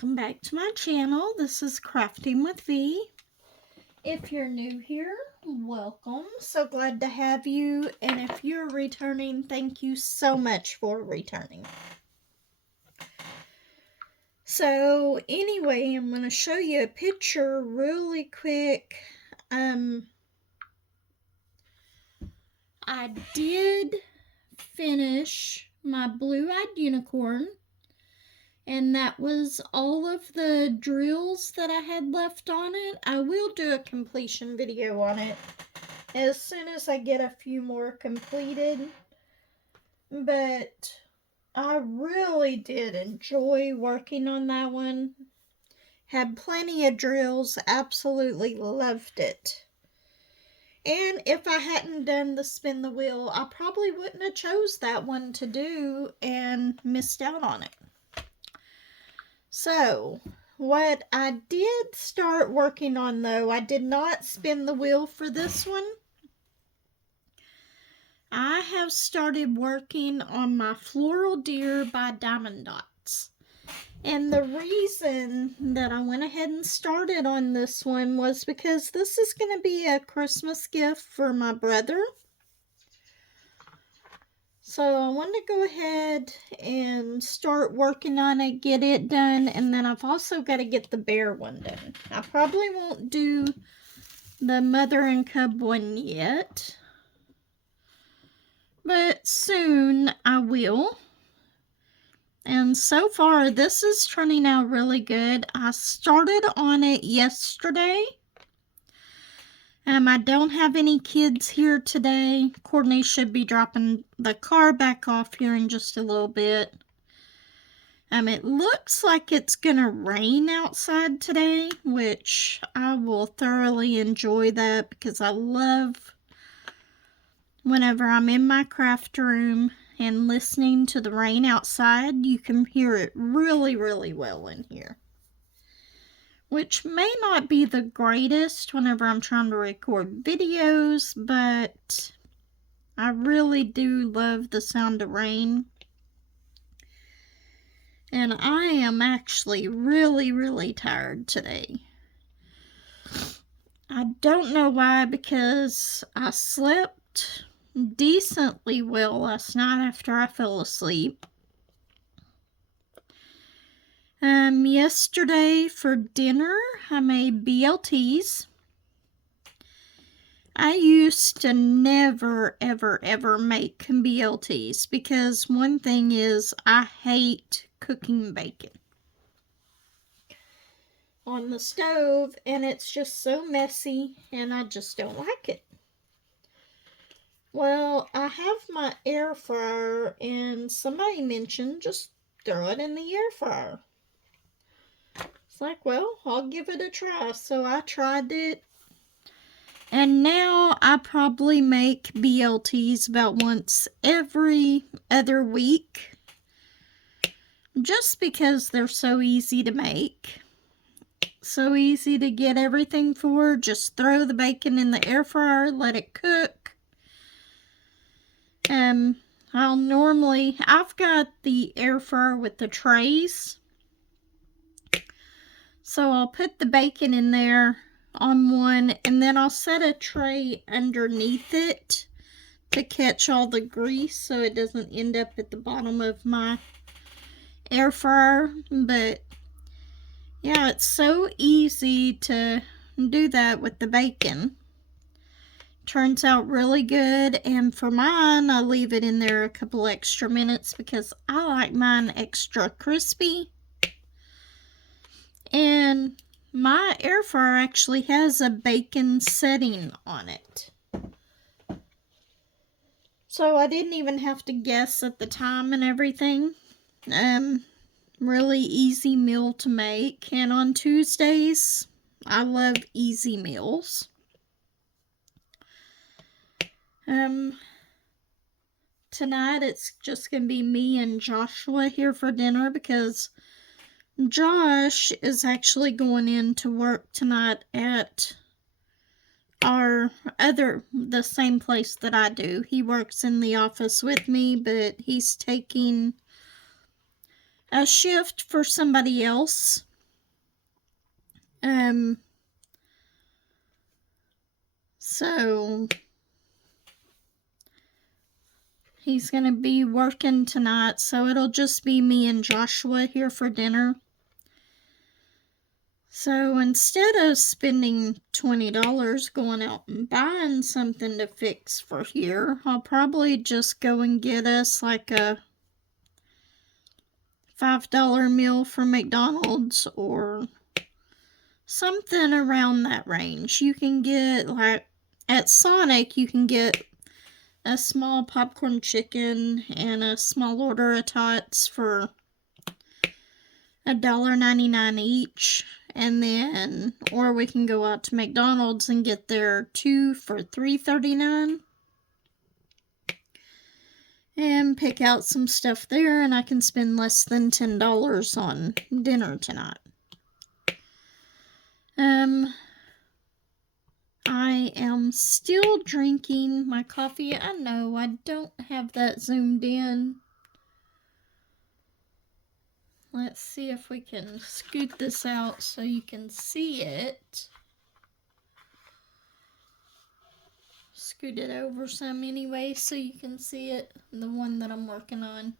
welcome back to my channel. This is Crafting with V. If you're new here, welcome. So glad to have you. And if you're returning, thank you so much for returning. So anyway, I'm going to show you a picture really quick. I did finish my blue-eyed unicorn. And that was all of the drills that I had left on it. I will do a completion video on it as soon as I get a few more completed. But I really did enjoy working on that one. Had plenty of drills, absolutely loved it. And if I hadn't done the spin the wheel, I probably wouldn't have chose that one to do and missed out on it. So, what I did start working on though, I did not spin the wheel for this one. I have started working on my Floral Deer by Diamond Dots. And the reason that I went ahead and started on this one was because this is going to be a Christmas gift for my brother. So I wanted to go ahead and start working on it, get it done, and then I've also got to get the bear one done. I probably won't do the mother and cub one yet, but soon I will. And so far, this is turning out really good. I started on it yesterday. I don't have any kids here today. Courtney should be dropping the car back off here in just a little bit. It looks like it's gonna rain outside today, which I will thoroughly enjoy that because I love whenever I'm in my craft room and listening to the rain outside. You can hear it really, really well in here. Which may not be the greatest whenever I'm trying to record videos, but I really do love the sound of rain. And I am actually really, really tired today. I don't know why, because I slept decently well last night after I fell asleep. Yesterday for dinner, I made BLTs. I used to never, ever, ever make BLTs because one thing is I hate cooking bacon on the stove, and it's just so messy, and I just don't like it. Well, I have my air fryer, and somebody mentioned just throw it in the air fryer. Like, well, I'll give it a try. So I tried it, and now I probably make BLTs about once every other week, just because they're so easy to make, so easy to get everything for. Just throw the bacon in the air fryer, let it cook. I've got the air fryer with the trays. So I'll put the bacon in there on one, and then I'll set a tray underneath it to catch all the grease so it doesn't end up at the bottom of my air fryer. But yeah, it's so easy to do that with the bacon. Turns out really good, and for mine, I leave it in there a couple extra minutes because I like mine extra crispy. And my air fryer actually has a bacon setting on it. So I didn't even have to guess at the time and everything. Really easy meal to make. And on Tuesdays, I love easy meals. Tonight it's just going to be me and Joshua here for dinner because Josh is actually going in to work tonight at the same place that I do. He works in the office with me, but he's taking a shift for somebody else. So he's gonna be working tonight, so it'll just be me and Joshua here for dinner. So instead of spending $20 going out and buying something to fix for here, I'll probably just go and get us like a $5 meal from McDonald's or something around that range. You can get, like, at Sonic, you can get a small popcorn chicken and a small order of tots for $1.99 each. And then, or we can go out to McDonald's and get their 2 for $3.39. And pick out some stuff there, and I can spend less than $10 on dinner tonight. I am still drinking my coffee. I know I don't have that zoomed in. Let's see if we can scoot this out so you can see it. Scoot it over some anyway so you can see it, the one that I'm working on.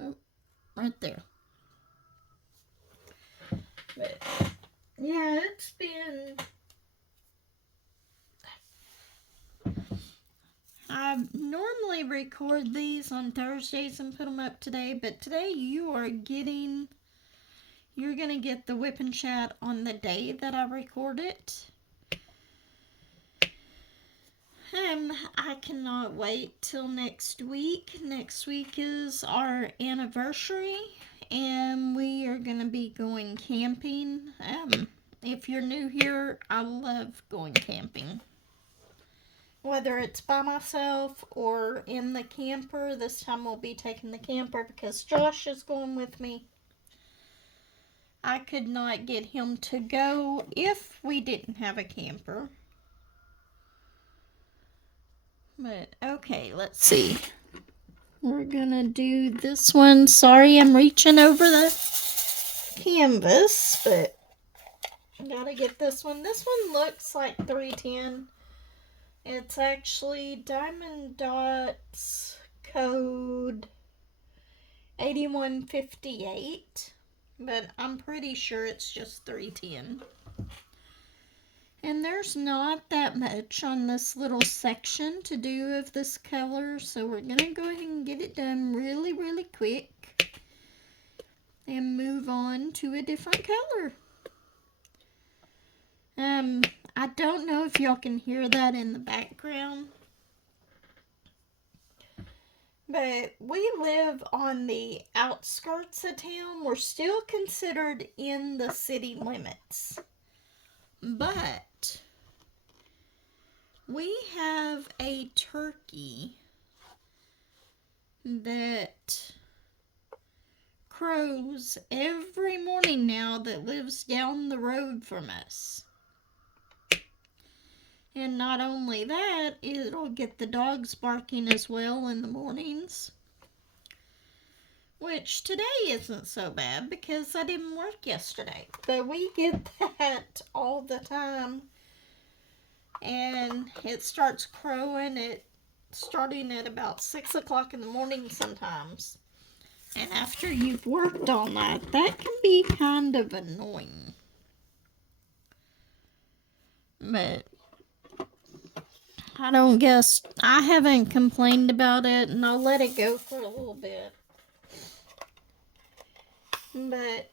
Oh, right there. But yeah, it's been... I normally record these on Thursdays and put them up today, but today you're going to get the WIP and chat on the day that I record it. I cannot wait till next week. Next week is our anniversary, and we are going to be going camping. If you're new here, I love going camping. Whether it's by myself or in the camper. This time we'll be taking the camper because Josh is going with me. I could not get him to go if we didn't have a camper. But, okay, let's see. We're gonna do this one. Sorry, I'm reaching over the canvas, but I gotta get this one. This one looks like 310. It's actually Diamond Dots code 8158, but I'm pretty sure it's just 310. And there's not that much on this little section to do of this color, so we're going to go ahead and get it done really, really quick and move on to a different color. I don't know if y'all can hear that in the background, but we live on the outskirts of town. We're still considered in the city limits, but we have a turkey that crows every morning now that lives down the road from us. And not only that, it'll get the dogs barking as well in the mornings. Which today isn't so bad because I didn't work yesterday. But we get that all the time. And it starts crowing starting at about 6 o'clock in the morning sometimes. And after you've worked all night, that can be kind of annoying. But I haven't complained about it, and I'll let it go for a little bit. But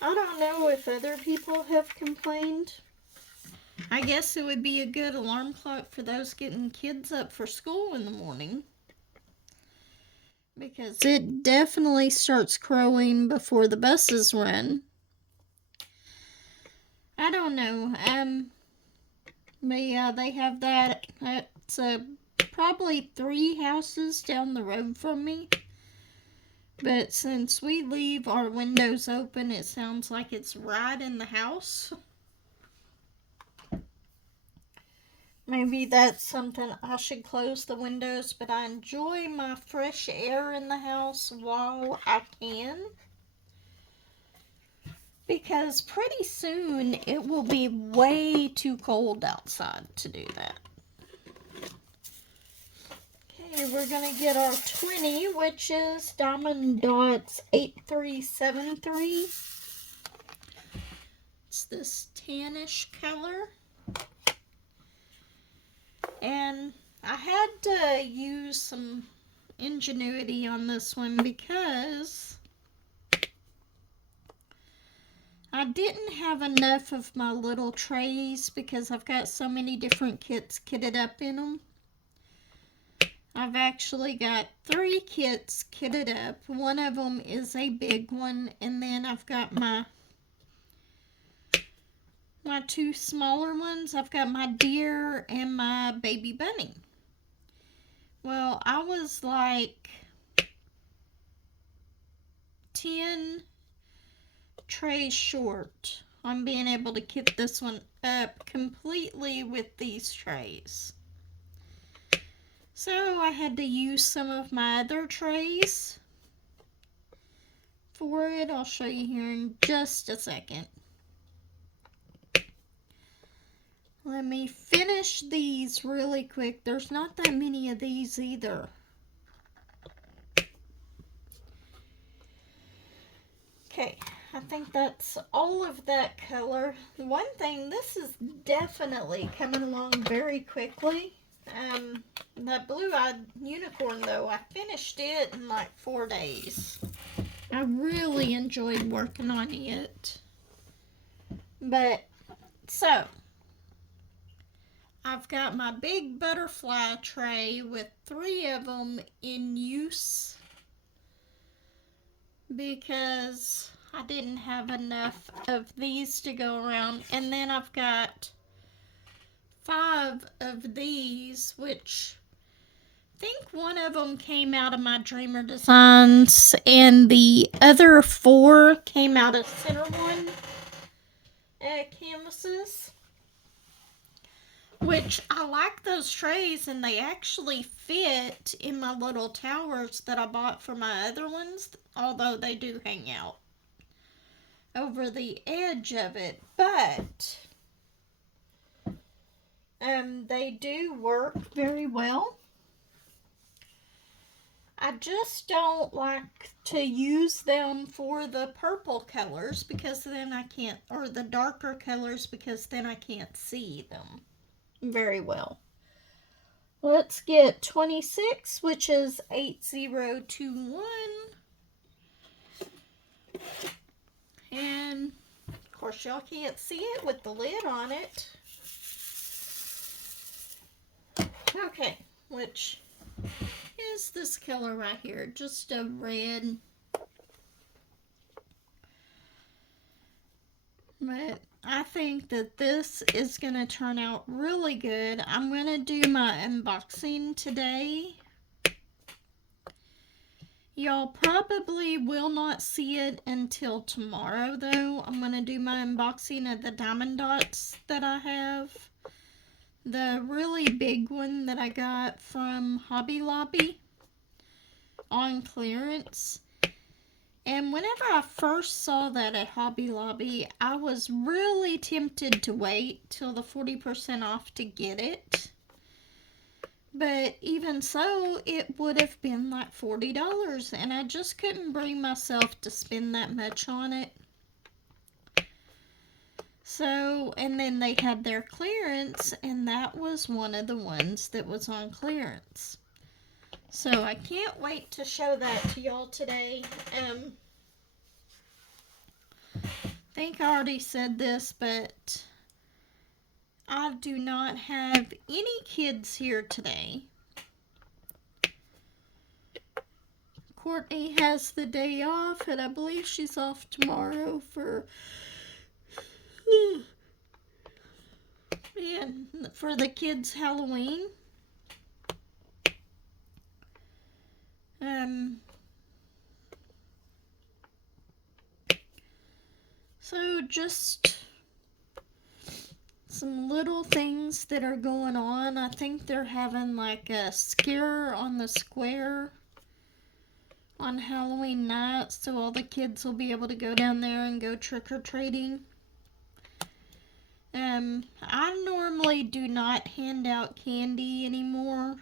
I don't know if other people have complained. I guess it would be a good alarm clock for those getting kids up for school in the morning. Because it definitely starts crowing before the buses run. I don't know. But yeah, they have that. It's probably 3 houses down the road from me. But since we leave our windows open, it sounds like it's right in the house. Maybe that's something I should close the windows, but I enjoy my fresh air in the house while I can. because pretty soon it will be way too cold outside to do that. Okay, we're going to get our 20, which is Diamond Dots 8373. It's this tannish color. And I had to use some ingenuity on this one because I didn't have enough of my little trays because I've got so many different kits kitted up in them. I've actually got 3 kits kitted up. One of them is a big one, and then I've got my 2 smaller ones. I've got my deer and my baby bunny. Well, I was like 10 trays short on being able to kit this one up completely with these trays. So I had to use some of my other trays for it. I'll show you here in just a second. Let me finish these really quick. There's not that many of these either. Okay, I think that's all of that color. One thing, this is definitely coming along very quickly. That blue-eyed unicorn, though, I finished it in like 4 days. I really enjoyed working on it. But, so, I've got my big butterfly tray with 3 of them in use because I didn't have enough of these to go around. And then I've got 5 of these, which I think one of them came out of my Dreamer Designs and the other 4 came out of Center One canvases. Which I like those trays, and they actually fit in my little towers that I bought for my other ones, although they do hang out over the edge of it. But they do work very well. I just don't like to use them for the purple colors because then I can't, or the darker colors because then I can't see them very well. Let's get 26, which is 8021. And of course y'all can't see it with the lid on it. Okay, which is this color right here, just a red. But I think that this is going to turn out really good. I'm going to do my unboxing today. Y'all probably will not see it until tomorrow, though. I'm going to do my unboxing of the diamond dots that I have. The really big one that I got from Hobby Lobby on clearance. And whenever I first saw that at Hobby Lobby, I was really tempted to wait till the 40% off to get it. But even so, it would have been like $40, and I just couldn't bring myself to spend that much on it. So, and then they had their clearance, and that was one of the ones that was on clearance. So I can't wait to show that to y'all today. I think I already said this, but I do not have any kids here today. Courtney has the day off, and I believe she's off tomorrow for the kids' Halloween. So just some little things that are going on. I think they're having like a scare on the square on Halloween night, so all the kids will be able to go down there and go trick-or-treating. I normally do not hand out candy anymore.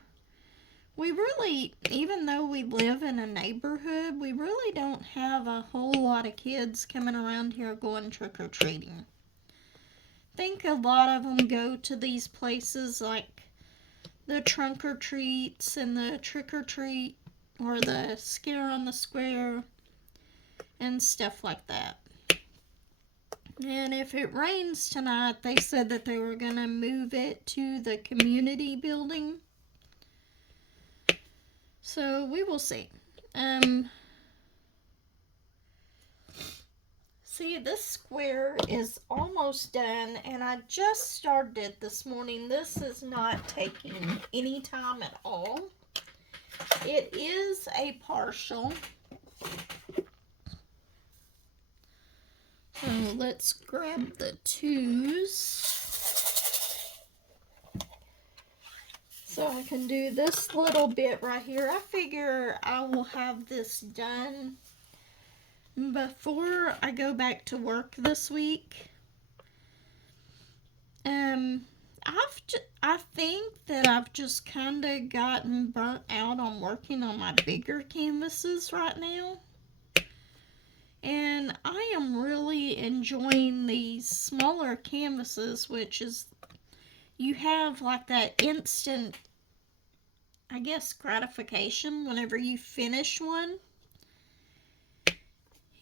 We really, even though we live in a neighborhood, we really don't have a whole lot of kids coming around here going trick-or-treating. I think a lot of them go to these places like the Trunk or Treats and the Trick or Treat or the Scare on the Square and stuff like that. And if it rains tonight, they said that they were going to move it to the community building. So we will see. See, this square is almost done, and I just started it this morning. This is not taking any time at all. It is a partial. So let's grab the twos. So I can do this little bit right here. I figure I will have this done before I go back to work this week. I think that I've just kind of gotten burnt out on working on my bigger canvases right now. And I am really enjoying these smaller canvases, which is, you have like that instant, I guess, gratification whenever you finish one.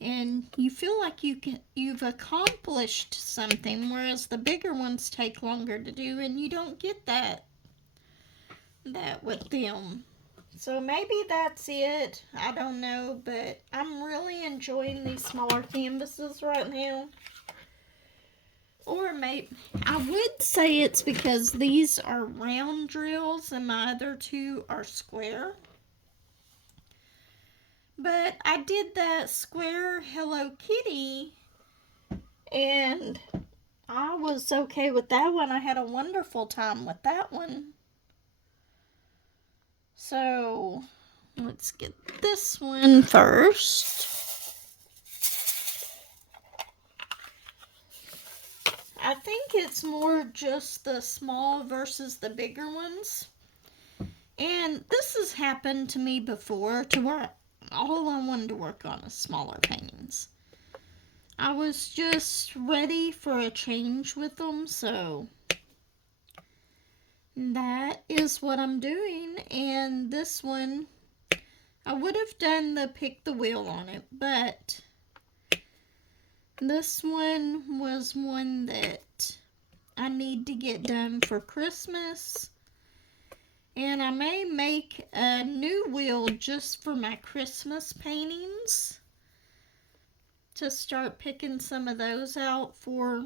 And you feel like you've accomplished something, whereas the bigger ones take longer to do, and you don't get that with them. So maybe that's it. I don't know, but I'm really enjoying these smaller canvases right now. Or maybe I would say it's because these are round drills and my other two are square. But I did that square Hello Kitty, and I was okay with that one. I had a wonderful time with that one. So let's get this one first. I think it's more just the small versus the bigger ones. And this has happened to me before, to where all I wanted to work on is smaller paintings. I was just ready for a change with them, so that is what I'm doing. And this one, I would have done the pick the wheel on it, but this one was one that I need to get done for Christmas. And I may make a new wheel just for my Christmas paintings to start picking some of those out for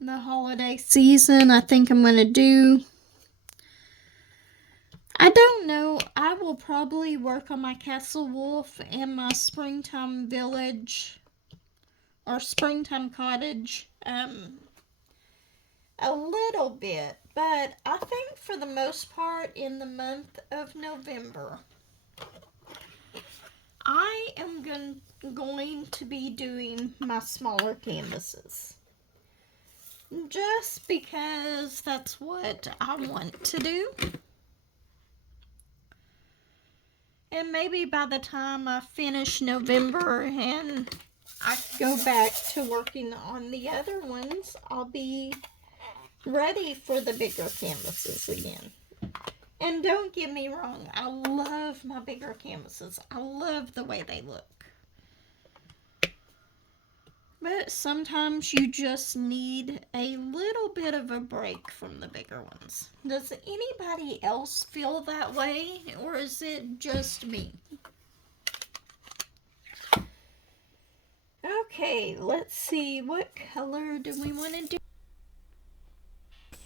the holiday season. I think I'm going to do, I don't know, I will probably work on my Castle Wolf and my Springtime Village or Springtime Cottage a little bit, but I think for the most part in the month of November I am going to be doing my smaller canvases, just because that's what I want to do. And maybe by the time I finish November and I go back to working on the other ones, I'll be ready for the bigger canvases again. And don't get me wrong, I love my bigger canvases. I love the way they look. But sometimes you just need a little bit of a break from the bigger ones. Does anybody else feel that way, or is it just me? Okay, let's see, what color do we want to do?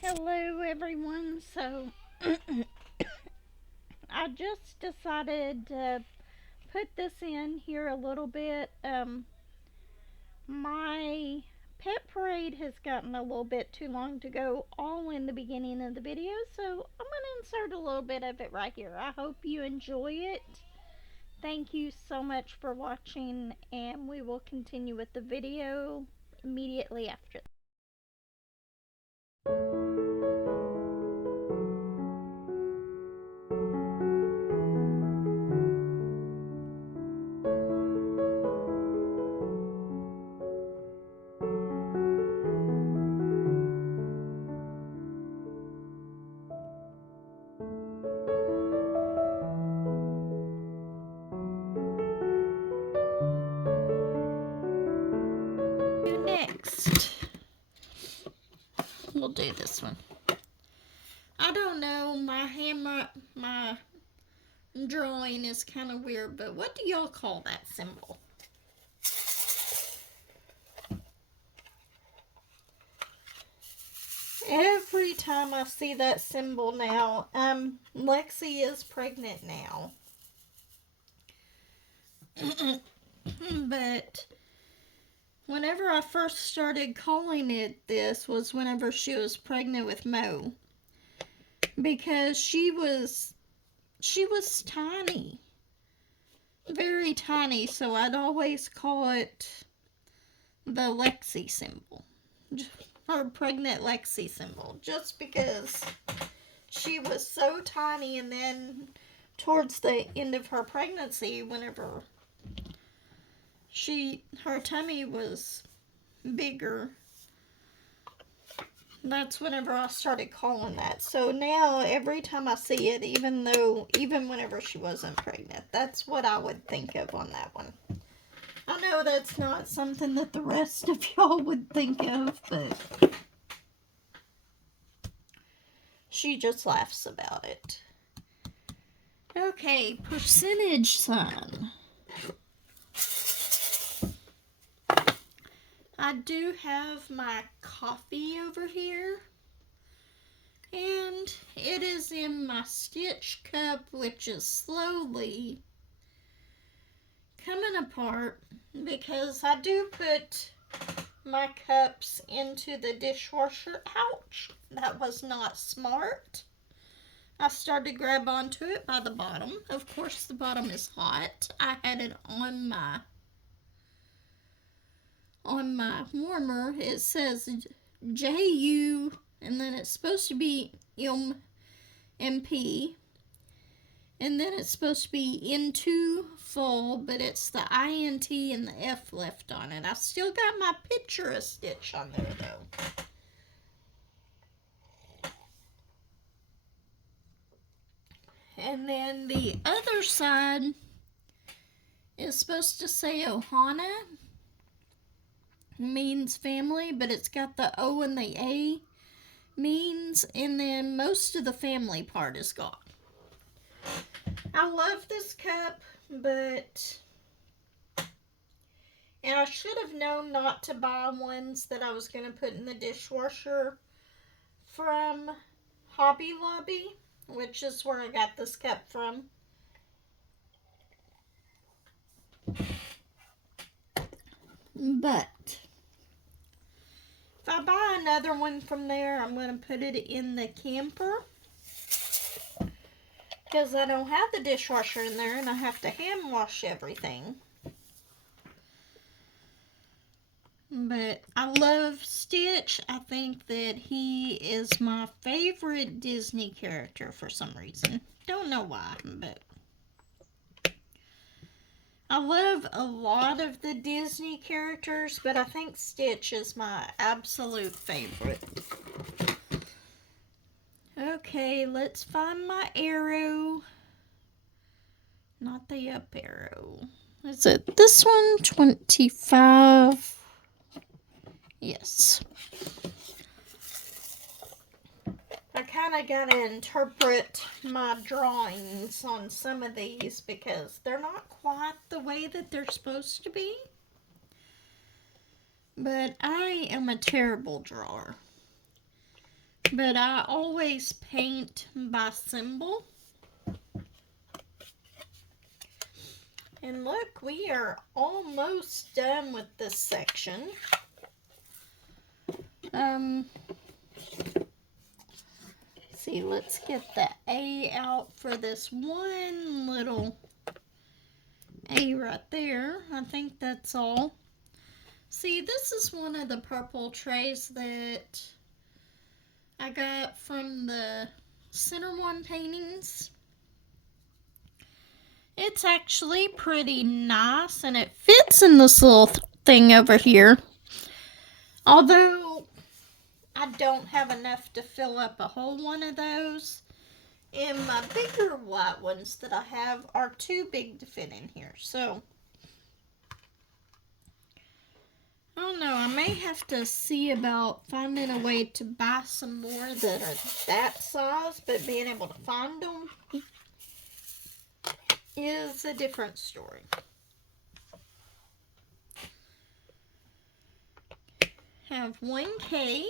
Hello everyone, so I just decided to put this in here a little bit. My pet parade has gotten a little bit too long to go all in the beginning of the video, so I'm going to insert a little bit of it right here. I hope you enjoy it. Thank you so much for watching, and we will continue with the video immediately after. Next, we'll do this one. I don't know, my drawing is kind of weird, but what do y'all call that symbol? Every time I see that symbol now, Lexi is pregnant now. But whenever I first started calling it this was whenever she was pregnant with Mo. Because she was tiny. Very tiny, so I'd always call it the Lexi symbol. Her pregnant Lexi symbol. Just because she was so tiny, and then towards the end of her pregnancy, whenever her tummy was bigger, that's whenever I started calling that. So now every time I see it, even whenever she wasn't pregnant, that's what I would think of on that one. I know that's not something that the rest of y'all would think of, but she just laughs about it. Okay, percentage sign. I do have my coffee over here, and it is in my Stitch cup, which is slowly coming apart because I do put my cups into the dishwasher. Ouch! That was not smart. I started to grab onto it by the bottom. Of course, the bottom is hot. I had it on my warmer. It says JU, and then it's supposed to be MP, and then it's supposed to be into full, but it's the INT and the F left on it. I still got my picture of Stitch on there though. And then the other side is supposed to say Ohana, means family, but it's got the O and the A means, and then most of the family part is gone. I love this cup, but and I should have known not to buy ones that I was going to put in the dishwasher from Hobby Lobby, which is where I got this cup from. But if I buy another one from there, I'm going to put it in the camper because I don't have the dishwasher in there and I have to hand wash everything. But I love Stitch. I think that he is my favorite Disney character for some reason. Don't know why, but I love a lot of the Disney characters, but I think Stitch is my absolute favorite. Okay, let's find my arrow. Not the up arrow. Is it this one? 25. Yes. I kind of got to interpret my drawings on some of these because they're not quite the way that they're supposed to be. But I am a terrible drawer. But I always paint by symbol. And look, we are almost done with this section. See, let's get the A out for this one little A right there. I think that's all. See, this is one of the purple trays that I got from the Center One paintings. It's actually pretty nice, and it fits in this little thing over here. Although I don't have enough to fill up a whole one of those, and my bigger white ones that I have are too big to fit in here. So I don't know, I may have to see about finding a way to buy some more that are that size, but being able to find them is a different story. Have 1K.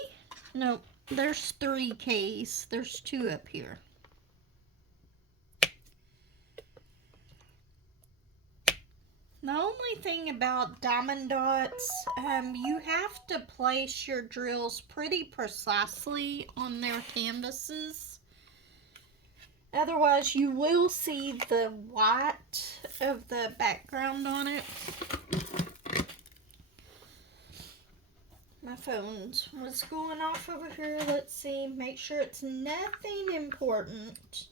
Nope, there's 3 Ks. There's 2 up here. The only thing about diamond dots, you have to place your drills pretty precisely on their canvases. Otherwise, you will see the white of the background on it. My phone was going off over here. Let's see. Make sure it's nothing important.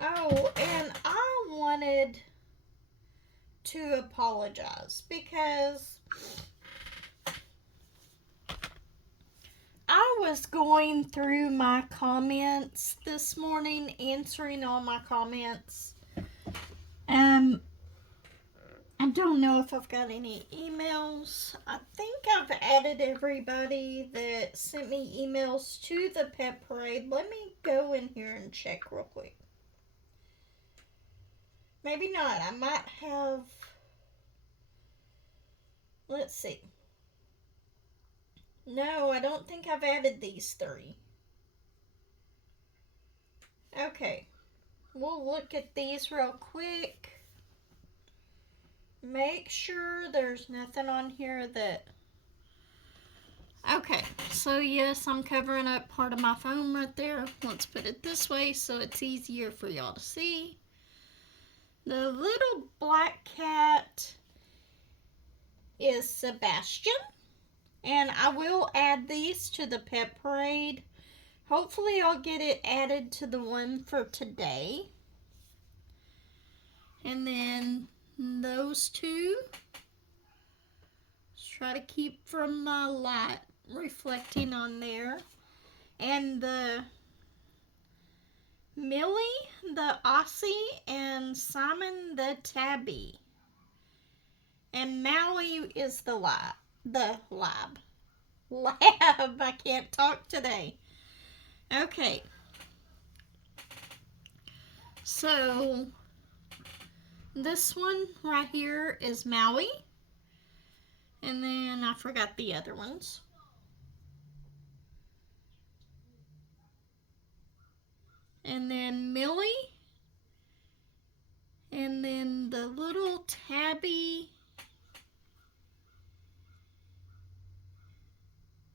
Oh, and I wanted to apologize because I was going through my comments this morning, answering all my comments. I don't know if I've got any emails. I think I've added everybody that sent me emails to the pet parade. Let me go in here and check real quick. Maybe not. I might have... Let's see. No, I don't think I've added these 3. Okay. We'll look at these real quick. Make sure there's nothing on here that... Okay, so yes, I'm covering up part of my phone right there. Let's put it this way so it's easier for y'all to see. The little black cat is Sebastian. And I will add these to the pet parade. Hopefully I'll get it added to the one for today. And then those 2. Let's try to keep from my light reflecting on there. And the Millie, the Aussie, and Simon the Tabby. And Maui is the lab. I can't talk today. Okay. So this one right here is Maui. And then I forgot the other ones. And then Millie. And then the little Tabby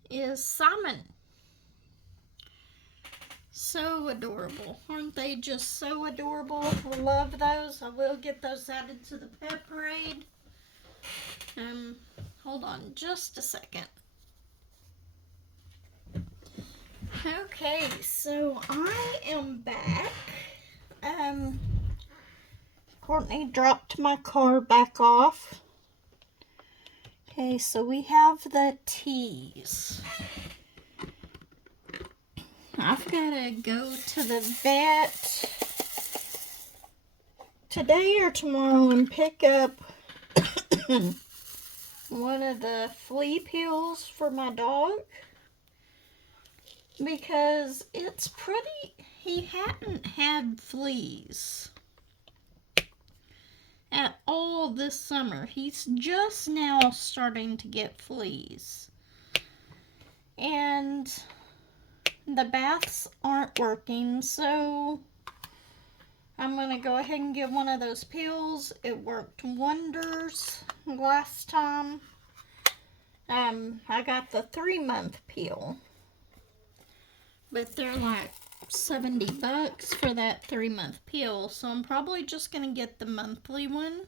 is Simon. So adorable. Aren't they just so adorable? I love those. I will get those added to the pet parade. Hold on just a second. Okay, so I am back. Courtney dropped my car back off. Okay, so we have the teas. I've got to go to the vet today or tomorrow and pick up one of the flea pills for my dog. Because it's pretty... He hadn't had fleas at all this summer. He's just now starting to get fleas. And the baths aren't working, so I'm going to go ahead and get one of those pills. It worked wonders last time. I got the 3-month pill, but they're like $70 for that 3-month pill, so I'm probably just going to get the monthly one.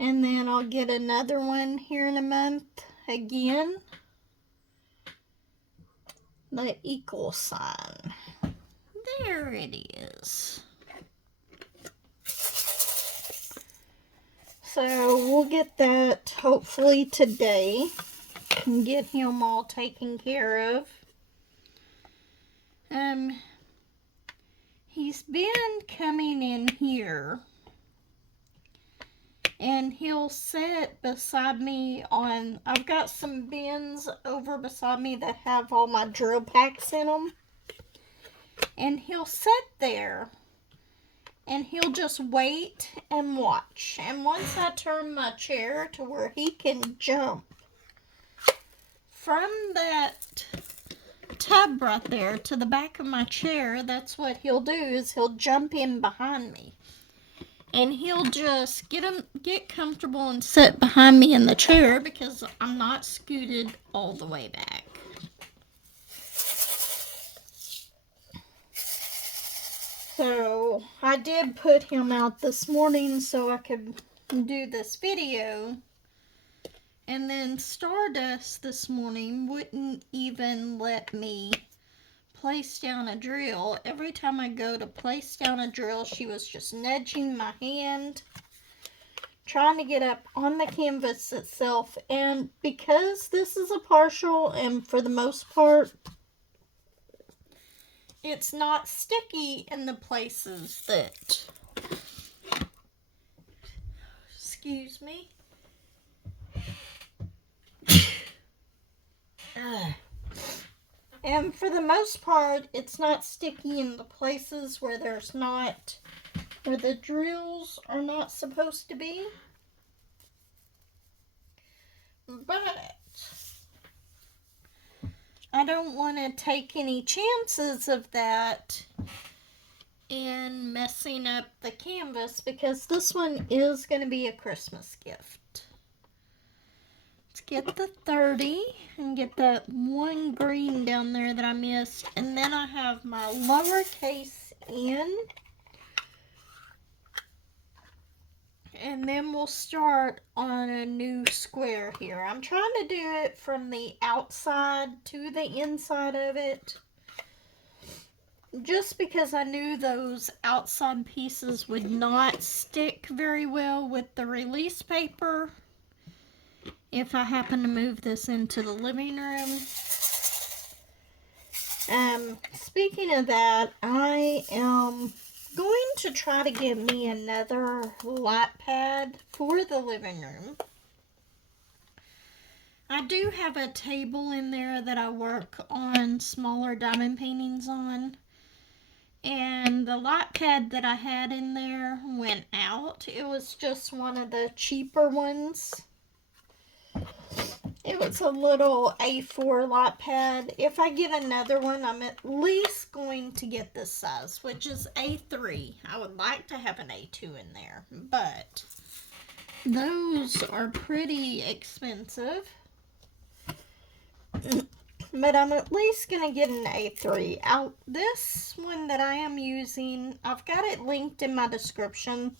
And then I'll get another one here in a month again. The equal sign. There it is. So we'll get that hopefully today and get him all taken care of. He's been coming in here and he'll sit beside me on, I've got some bins over beside me that have all my drill packs in them. And he'll sit there and he'll just wait and watch. And once I turn my chair to where he can jump from that tub right there to the back of my chair, that's what he'll do, is he'll jump in behind me. And he'll just get comfortable and sit behind me in the chair because I'm not scooted all the way back. So I did put him out this morning so I could do this video. And then Stardust this morning wouldn't even let me place down a drill. Every time I go to place down a drill, she was just nudging my hand, trying to get up on the canvas itself. And because this is a partial, and for the most part, it's not sticky in the places that, excuse me. And for the most part, it's not sticky in the places where there's not, where the drills are not supposed to be. But I don't want to take any chances of that in messing up the canvas, because this one is going to be a Christmas gift. Let's get the 30 and get that one green down there that I missed. And then I have my lowercase n. And then we'll start on a new square here. I'm trying to do it from the outside to the inside of it, just because I knew those outside pieces would not stick very well with the release paper if I happen to move this into the living room. Speaking of that, I am going to try to get me another light pad for the living room. I do have a table in there that I work on smaller diamond paintings on. And the light pad that I had in there went out. It was just one of the cheaper ones. It was a little A4 light pad. If I get another one, I'm at least going to get this size, which is A3. I would like to have an A2 in there, but those are pretty expensive. But I'm at least going to get an A3. This one that I am using, I've got it linked in my description.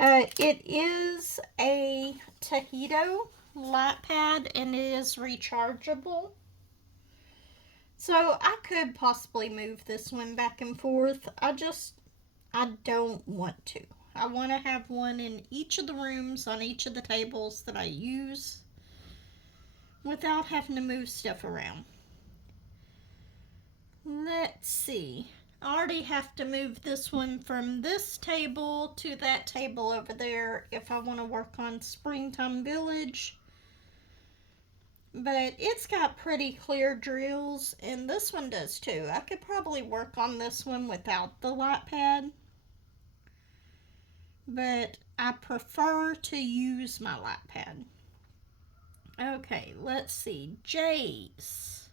It is a Toheto light pad, and it is rechargeable. So I could possibly move this one back and forth. I don't want to. I want to have one in each of the rooms on each of the tables that I use without having to move stuff around. Let's see. I already have to move this one from this table to that table over there if I want to work on Springtime Village. But it's got pretty clear drills, and this one does too. I could probably work on this one without the light pad, but I prefer to use my light pad. Okay, let's see. Jace.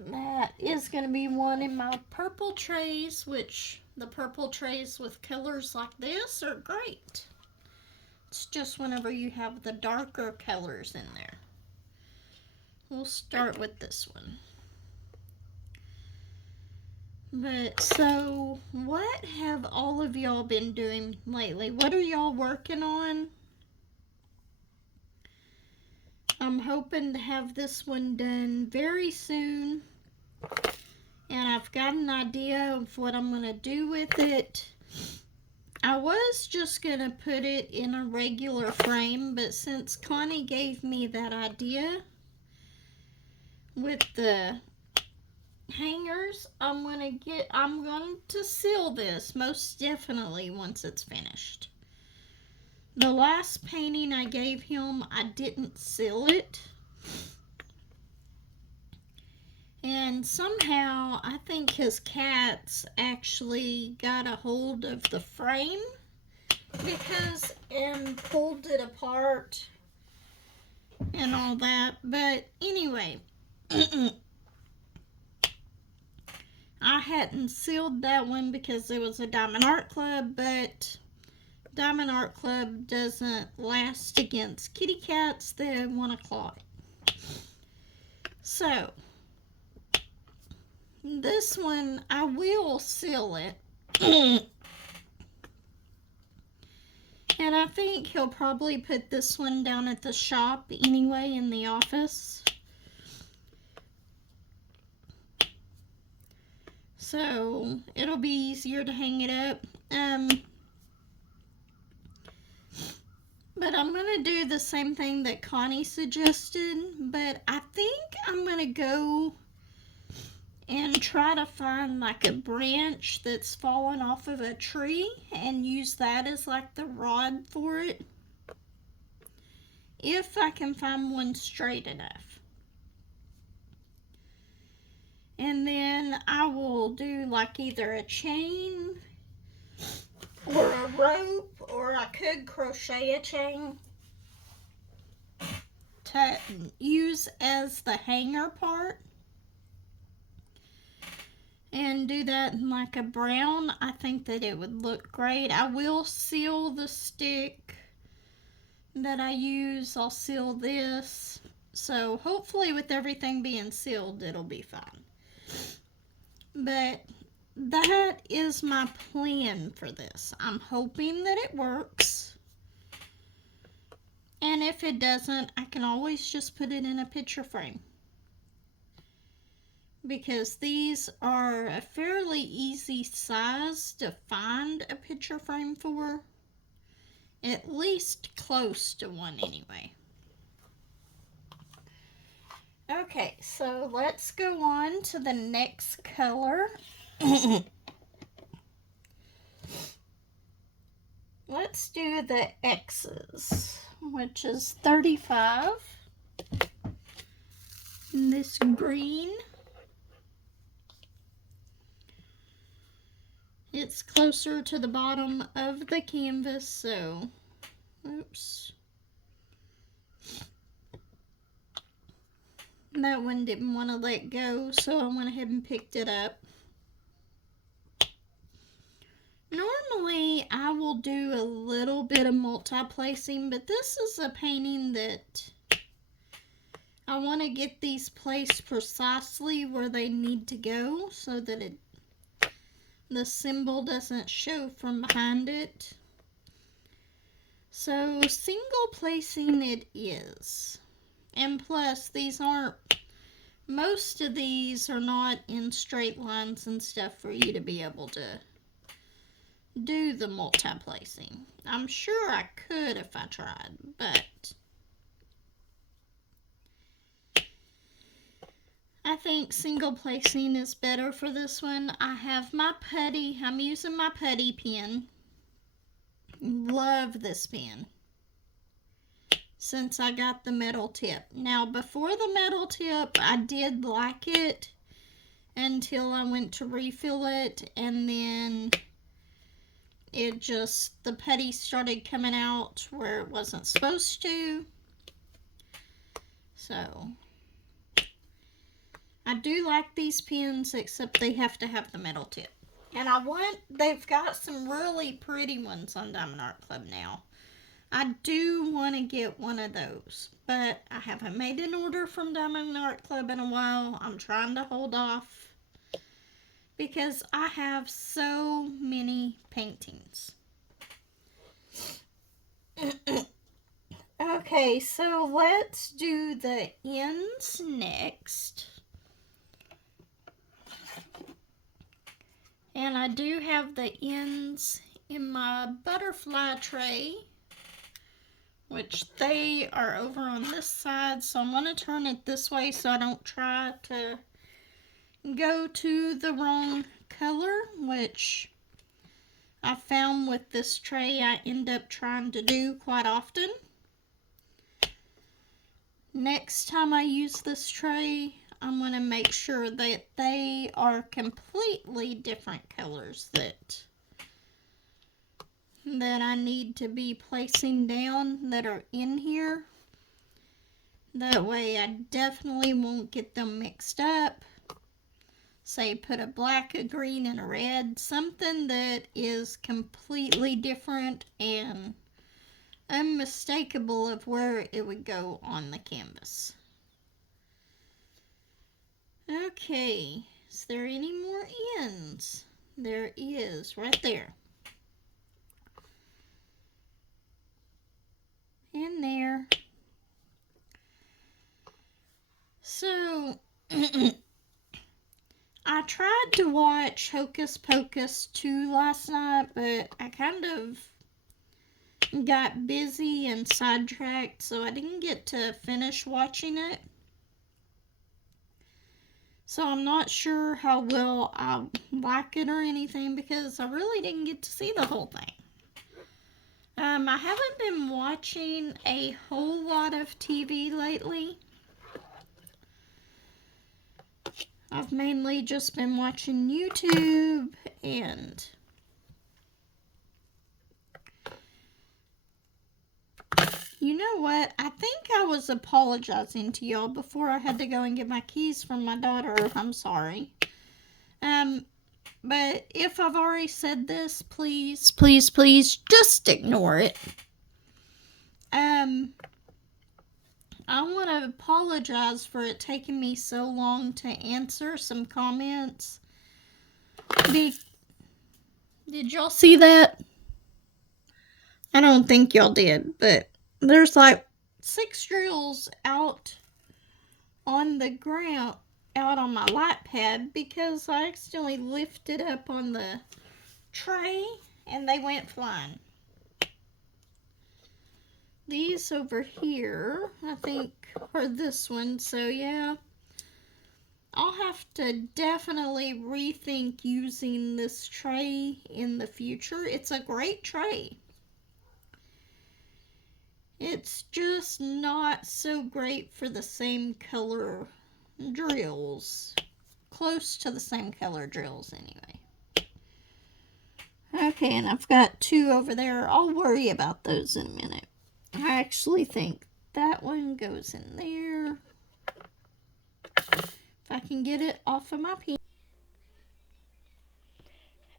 That is going to be one in my purple trays, which the purple trays with colors like this are great. It's just whenever you have the darker colors in there. We'll start with this one. But so, what have all of y'all been doing lately? What are y'all working on? I'm hoping to have this one done very soon. And I've got an idea of what I'm going to do with it. I was just going to put it in a regular frame, but since Connie gave me that idea with the hangers, I'm going to seal this most definitely once it's finished. The last painting I gave him, I didn't seal it. And somehow, I think his cats actually got a hold of the frame and pulled it apart and all that. But anyway, I hadn't sealed that one because it was a Diamond Art Club, but Diamond Art Club doesn't last against kitty cats that want to claw it. So, this one, I will seal it. And I think he'll probably put this one down at the shop anyway in the office. So, it'll be easier to hang it up. But I'm going to do the same thing that Connie suggested. But I think I'm going to go and try to find like a branch that's fallen off of a tree and use that as like the rod for it, if I can find one straight enough. And then I will do like either a chain or a rope, or I could crochet a chain to use as the hanger part. And do that in like a brown. I think that it would look great. I will seal the stick that I use. I'll seal this. So hopefully with everything being sealed, it'll be fine. But that is my plan for this. I'm hoping that it works. And if it doesn't, I can always just put it in a picture frame, because these are a fairly easy size to find a picture frame for. At least close to one anyway. Okay, so let's go on to the next color. Let's do the X's, which is 35. And this green. It's closer to the bottom of the canvas, so, oops. That one didn't want to let go, so I went ahead and picked it up. Normally, I will do a little bit of multi-placing, but this is a painting that I want to get these placed precisely where they need to go so that the symbol doesn't show from behind it. So single placing it is. And plus, most of these are not in straight lines and stuff for you to be able to do the multi-placing. I'm sure I could if I tried, but I think single placing is better for this one. I have my putty. I'm using my putty pen. Love this pen since I got the metal tip. Now, before the metal tip, I did like it until I went to refill it, and then the putty started coming out where it wasn't supposed to. So, I I do like these pens, except they have to have the metal tip. And they've got some really pretty ones on Diamond Art Club now. I do want to get one of those, but I haven't made an order from Diamond Art Club in a while. I'm trying to hold off because I have so many paintings. Okay, so let's do the ends next. And I do have the ends in my butterfly tray, which they are over on this side, so I'm going to turn it this way so I don't try to go to the wrong color, which I found with this tray I end up trying to do quite often. Next time I use this tray, I'm going to make sure that they are completely different colors that I need to be placing down that are in here. That way I definitely won't get them mixed up. Say put a black, a green, and a red. Something that is completely different and unmistakable of where it would go on the canvas. Okay, is there any more ends? There is, right there. And there. So, I tried to watch Hocus Pocus 2 last night, but I kind of got busy and sidetracked, so I didn't get to finish watching it. So I'm not sure how well I like it or anything because I really didn't get to see the whole thing. I haven't been watching a whole lot of TV lately. I've mainly just been watching YouTube and you know what? I think I was apologizing to y'all before I had to go and get my keys from my daughter. I'm sorry. But if I've already said this, please, please, please just ignore it. I want to apologize for it taking me so long to answer some comments. Did y'all see that? I don't think y'all did, but there's like 6 drills out on the ground, out on my lightpad because I accidentally lifted up on the tray and they went flying. These over here, I think, are this one, so yeah. I'll have to definitely rethink using this tray in the future. It's a great tray. It's just not so great for the same color drills. Close to the same color drills, anyway. Okay, and I've got 2 over there. I'll worry about those in a minute. I actually think that one goes in there. If I can get it off of my pen.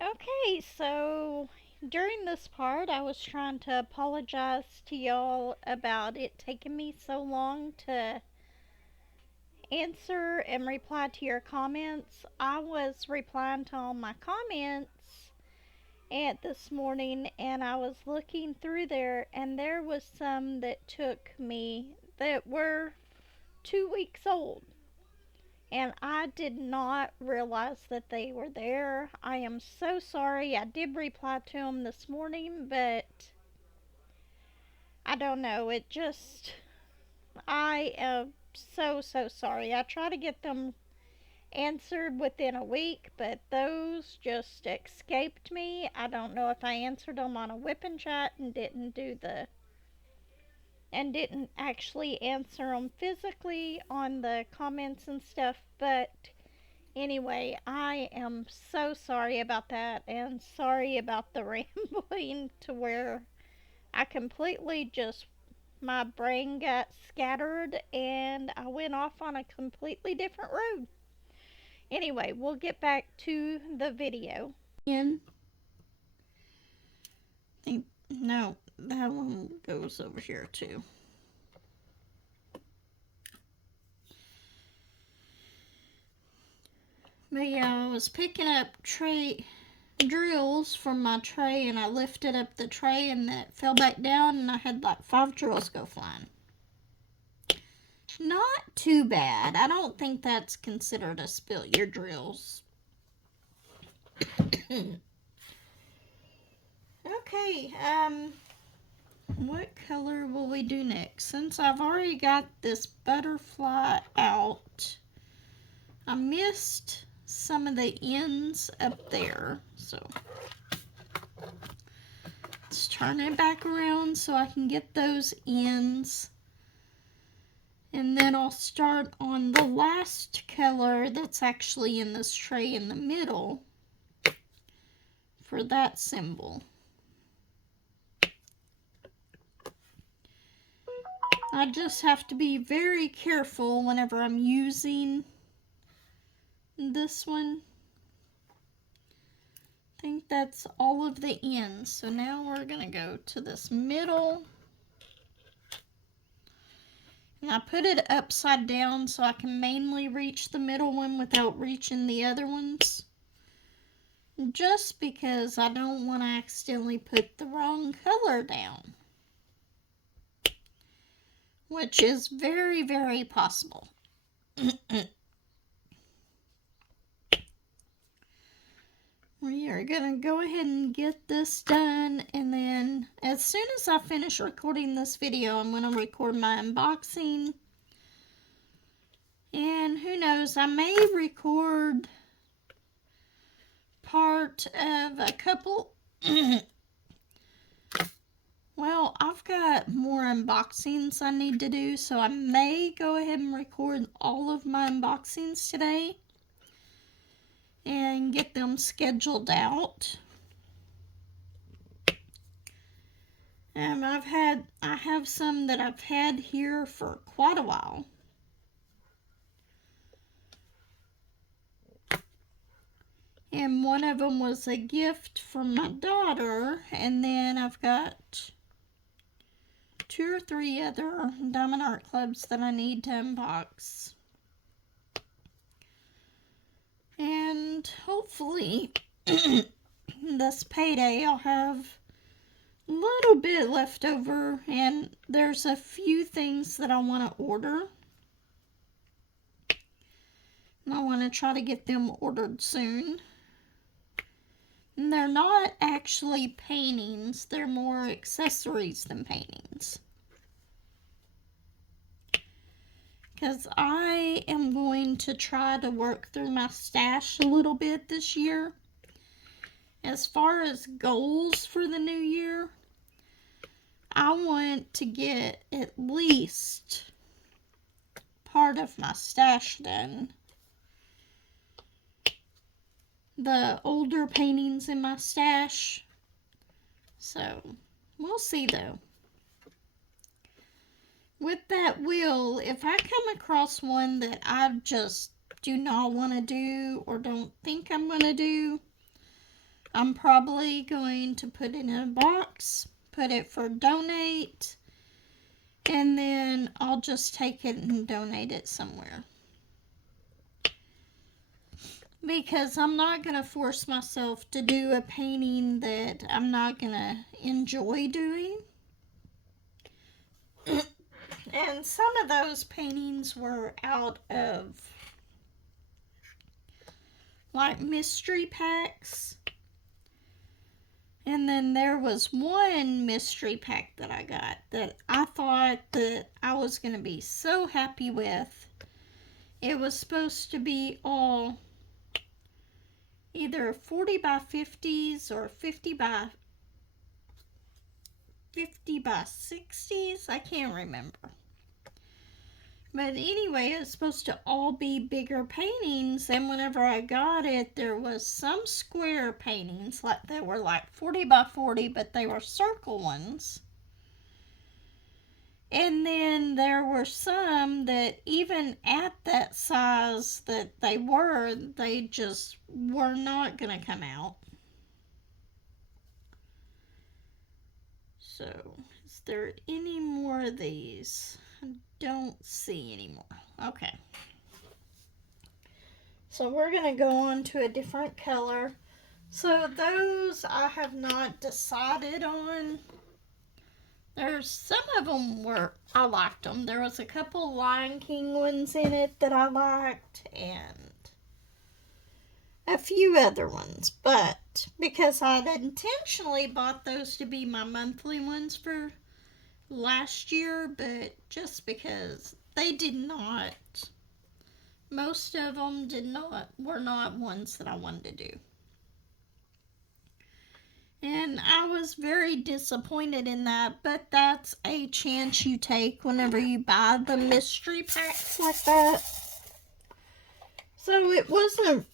Okay, so during this part, I was trying to apologize to y'all about it taking me so long to answer and reply to your comments. I was replying to all my comments this morning, and I was looking through there, and there was some that took me that were 2 weeks old. And I did not realize that they were there. I am so sorry. I did reply to them this morning, but I don't know. I am so sorry. I try to get them answered within a week, but those just escaped me. I don't know if I answered them on a WIP and chat and didn't actually answer them physically on the comments and stuff, but anyway, I am so sorry about that and sorry about the rambling to where I completely just, my brain got scattered and I went off on a completely different road. Anyway, we'll get back to the video. No, that one goes over here too. But yeah, I was picking up drills from my tray, and I lifted up the tray and that fell back down, and I had like 5 drills go flying. Not too bad. I don't think that's considered a spill your drills. Okay, what color will we do next? Since I've already got this butterfly out, I missed some of the ends up there, so let's turn it back around so I can get those ends. And then I'll start on the last color that's actually in this tray in the middle for that symbol. I just have to be very careful whenever I'm using this one. I think that's all of the ends. So now we're going to go to this middle. And I put it upside down so I can mainly reach the middle one without reaching the other ones. Just because I don't want to accidentally put the wrong color down. Which is very, very possible. We are going to go ahead and get this done, and then as soon as I finish recording this video, I'm going to record my unboxing. And who knows, I may record part of a couple. Well, I've got more unboxings I need to do, so I may go ahead and record all of my unboxings today and get them scheduled out. I have some that I've had here for quite a while. And one of them was a gift from my daughter, and then I've got 2 or 3 other Diamond Art Clubs that I need to unbox. And hopefully this payday I'll have a little bit left over, and there's a few things that I want to order. And I want to try to get them ordered soon. And they're not actually paintings, they're more accessories than paintings. Because I am going to try to work through my stash a little bit this year. As far as goals for the new year, I want to get at least part of my stash done. The older paintings in my stash. So, we'll see though. With that wheel, if I come across one that I just do not want to do or don't think I'm going to do, I'm probably going to put it in a box, put it for donate, and then I'll just take it and donate it somewhere. Because I'm not going to force myself to do a painting that I'm not going to enjoy doing. And some of those paintings were out of like mystery packs. And then there was one mystery pack that I got that I thought that I was going to be so happy with. It was supposed to be all either 40 by 50s or 50 by 60s. I can't remember. But anyway, it was supposed to all be bigger paintings, and whenever I got it, there was some square paintings like that were like 40 by 40, but they were circle ones. And then there were some that even at that size that they just were not going to come out. So, is there any more of these? I don't see any more. Okay. So we're going to go on to a different color. So those I have not decided on. There's some of them were, I liked them. There was a couple Lion King ones in it that I liked, and a few other ones. But because I'd intentionally bought those to be my monthly ones for last year, but just because they did not, most of them were not ones that I wanted to do. And I was very disappointed in that, but that's a chance you take whenever you buy the mystery packs like that. So it wasn't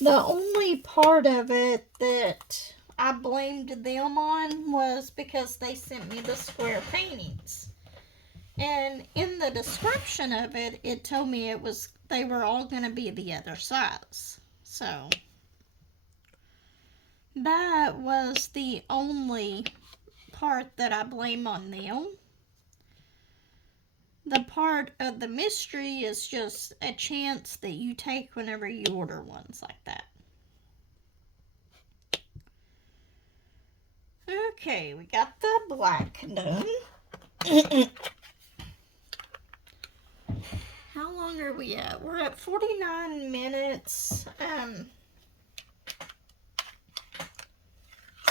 the only part of it that I blamed them on was because they sent me the square paintings. And in the description of it, it told me they were all going to be the other size. So that was the only part that I blame on them. The part of the mystery is just a chance that you take whenever you order ones like that. Okay, we got the black done. How long are we at? We're at 49 minutes.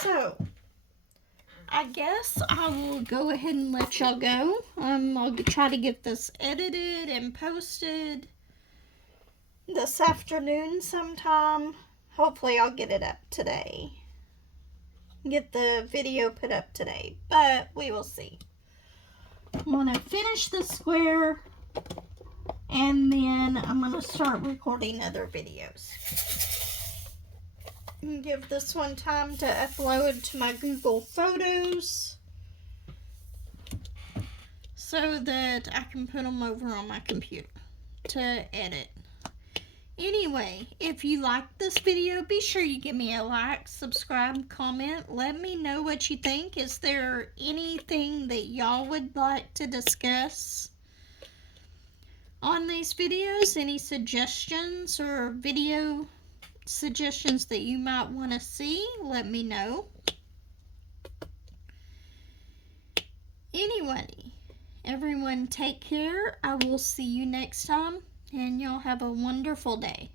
So, I guess I will go ahead and let y'all go. I'll try to get this edited and posted this afternoon sometime. Hopefully I'll get it up today. Get the video put up today, but we will see. I'm going to finish the square, and then I'm going to start recording other videos. And give this one time to upload to my Google Photos so that I can put them over on my computer to edit. Anyway, if you like this video, be sure you give me a like, subscribe, comment. Let me know what you think. Is there anything that y'all would like to discuss on these videos? Any suggestions or video suggestions that you might want to see? Let me know. Anyway, everyone take care. I will see you next time, and y'all have a wonderful day.